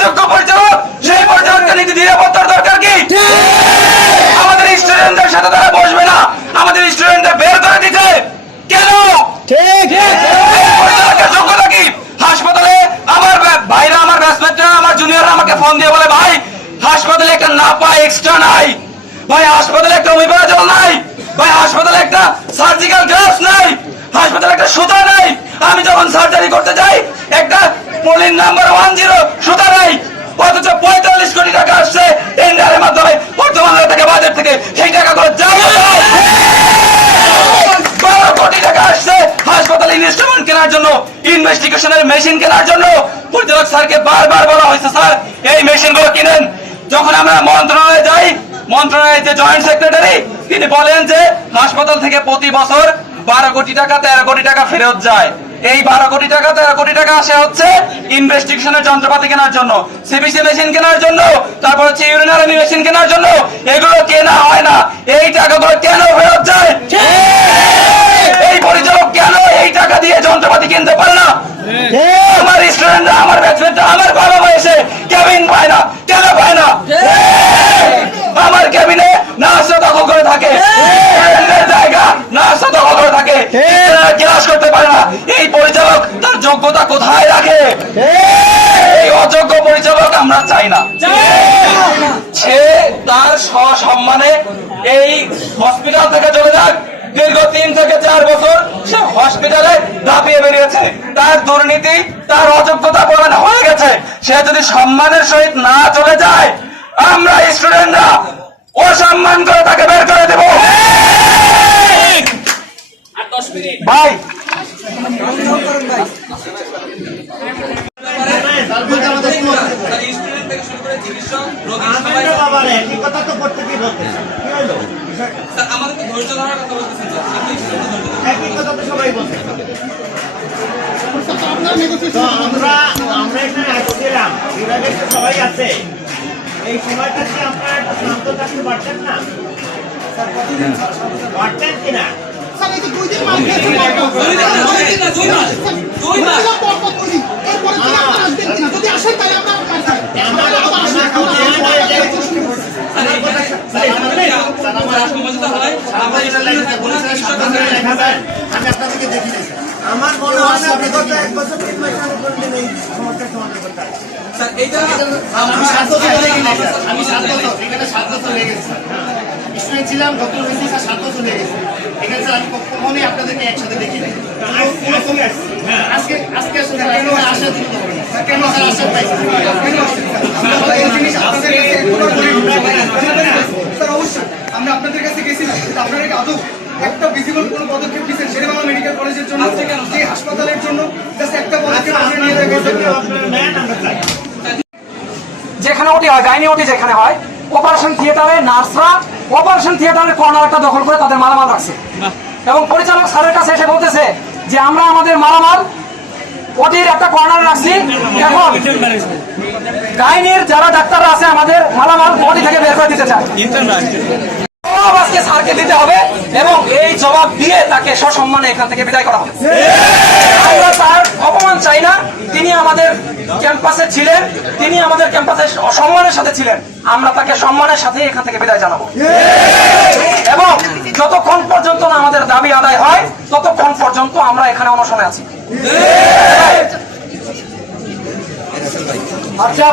অযোগ্য পরিচালক, সেই পরিচালককে নীতি নিরাপত্তার দরকার কি? আমাদের স্টুডেন্টদের সাথে তারা বসবে না, আমাদের স্টুডেন্টদের বের করে দিতে কেন? পরিচালকের যোগ্যতা কি? হাসপাতালে আমার ভাইরা, আমার ব্যাচমেটরা, আমার জুনিয়ররা আমাকে ফোন দিয়ে বলে, ভাই হাসপাতালে একটা নাপা এক্সট্রা নাই, ভাই হাসপাতালে একটা অমিপ্রাজল নাই, ভাই হাসপাতালে একটা সার্জিক্যাল গ্লাভস নাই, হাসপাতালে একটা সুতা নাই। আমি যখন সার্জারি করতে যাই একটা পলিন নাম্বার 10 সুতা নাই, অথচ 45 কোটি টাকা আসছে টেন্ডারের মাধ্যমে বর্তমানে থেকে বাজেট থেকে, সেই টাকাগুলো যাবে। 12 কোটি টাকা আসছে হাসপাতালে ইনস্ট্রুমেন্ট কেনার জন্য, ইনভেস্টিগেশনের মেশিন কেনার জন্য। পরিচালক স্যারকে বারবার বলা হয়েছে, স্যার এই মেশিনগুলো কিনেন। যখন আমরা মন্ত্রণালয়ে যাই, মন্ত্রণালয়ের যে জয়েন্ট সেক্রেটারি তিনি বলেন যে হাসপাতাল থেকে প্রতি বছর 12 কোটি টাকা 13 কোটি টাকা ফেরত যায়। এই 12 কোটি টাকা 13 কোটি টাকা আসে হচ্ছে ইনভেস্টিগেশনের যন্ত্রপাতি কেনার জন্য, সিবিসি মেশিন কেনার জন্য, তারপর হচ্ছে ইউরিনারি মেশিন কেনার জন্য। এগুলো কেনা হয় না, এই টাকাগুলো কেন ফেরত যায়? এই পরিচালক কেন এই টাকা দিয়ে যন্ত্রপাতি কিনতে পারে না? আমার স্টুডেন্টরা, আমার ব্যাচমেটরা, আমার বাবা মা এসে কেবিন পায় না, কেন পায় না? আমার কেবিনে নার্সরা দখল করে থাকে, জায়গা নার্সরা দখল করে থাকে, ক্লাস করতে পারে না। এই পরিচালক তার যোগ্যতা কোথায় রাখে? এই অযোগ্য পরিচালক আমরা চাই না। সে তার সসম্মানে এই হসপিটাল থেকে চলে যাক। দীর্ঘ 3 থেকে 4 বছর সে হসপিটালে দাপিয়ে বেরিয়েছে, তার দুর্নীতি, তার অযোগ্যতা প্রমাণ হয়ে গেছে। সে যদি সম্মানের সহিত না চলে যায়, আমরা স্টুডেন্টরা অসম্মান করে তাকে বের করে দেব। ভাই আমাদেরকে ধৈর্য ধরার কথা বলতেছেন, একই কথা তো সবাই বলছে। আমরা এখানে আসছিলাম, বিভাগের তো সবাই আছে, এই সময়টা কি আপনারা একটু শান্ত থাকতে পারতেন না? পারতেন কিনা? আমার মনে হয় না বিগত 1 বছর 3 মাস আগে করলেন এই সমস্যার সমাধান করতে। স্যার এইটা আমি 7 বছর হয়ে গেছে স্যার। স্টুডেন্ট ছিলাম, ডক্টর হয়েছি স্যার, 7 বছর হয়ে গেছে এখানে স্যার। আমি কখনোই আপনাদেরকে একসাথে দেখি নাই। আজকে আসলে আশা দিতে হবে না কেন স্যার? আশা পাইছি স্যার, অবশ্যই আমরা আপনাদের কাছে গেছিলাম, কিন্তু আপনারা কি আদৌ একটা ভিজিবল কোনো পদক্ষেপ দিচ্ছেন শেরেবাংলা মেডিকেল কলেজের জন্য, যে হাসপাতালের জন্য জাস্ট একটা পদক্ষেপ নিয়ে যেখানে ওটি হয়, গাইনি ওটি যেখানে হয়, অপারেশন থিয়েটারে নার্সরা অপারেশন থিয়েটারের কর্নার একটা দখল করে তাদের মালামাল রাখছে, এবং পরিচালক স্যারের কাছে এসে বলতেছে যে আমরা আমাদের মালামাল ওটির একটা কর্নারে রাখছি, এখন গাইনির যারা ডাক্তাররা আছে আমাদের মালামাল ওটি থেকে বের করে দিতে চায়। আজকে স্যারকে দিতে হবে এবং এই জবাব দিয়ে তাকে সসম্মানে এখান থেকে বিদায় করা হবে। আমরা তার অপমান চাই না। তিনি আমাদের ক্যাম্পাসে ছিলেন, তিনি আমাদের ক্যাম্পাসে সম্মানের সাথে ছিলেন। আমরা তাকে সম্মানের সাথে এখান থেকে বিদায় জানাবো, এবং যতক্ষণ পর্যন্ত না আমাদের দাবি আদায় হয় ততক্ষণ পর্যন্ত আমরা এখানে অনশনে আছি। আচ্ছা।